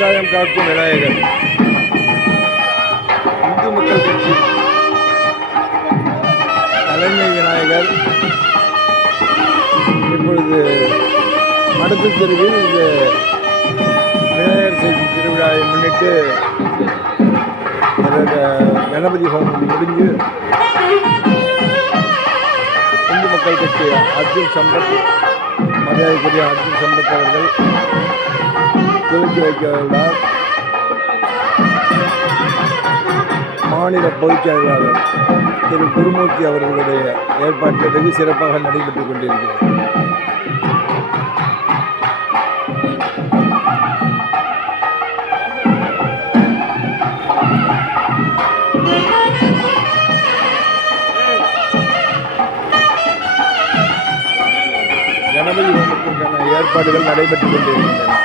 விவசாயம் காக்கும் விநாயகர். இந்து மக்கள் கட்சி. தலைமை விநாயகர். இப்பொழுது மடத்து தெருவில் இந்த விநாயகர் சதுர்த்தி திருவிழாவை முன்னிட்டு கணபதி ஹோமம் முடிஞ்சு இந்து மக்கள் கட்சி அர்ஜுன் சம்பத் மரியாதைக்குரிய அர்ஜுன் சம்பத் அவர்கள் துவக்கி வைக்க உள்ளார் மாநில பொதுச் செயலாளர் திரு குருமூர்த்தி அவர்களுடைய ஏற்பாட்டில் வெகு சிறப்பாக நடைபெற்றுக் கொண்டிருக்கிறது. கணபதி ஹோமத்திற்கான ஏற்பாடுகள் நடைபெற்றுக் கொண்டிருக்கின்றன.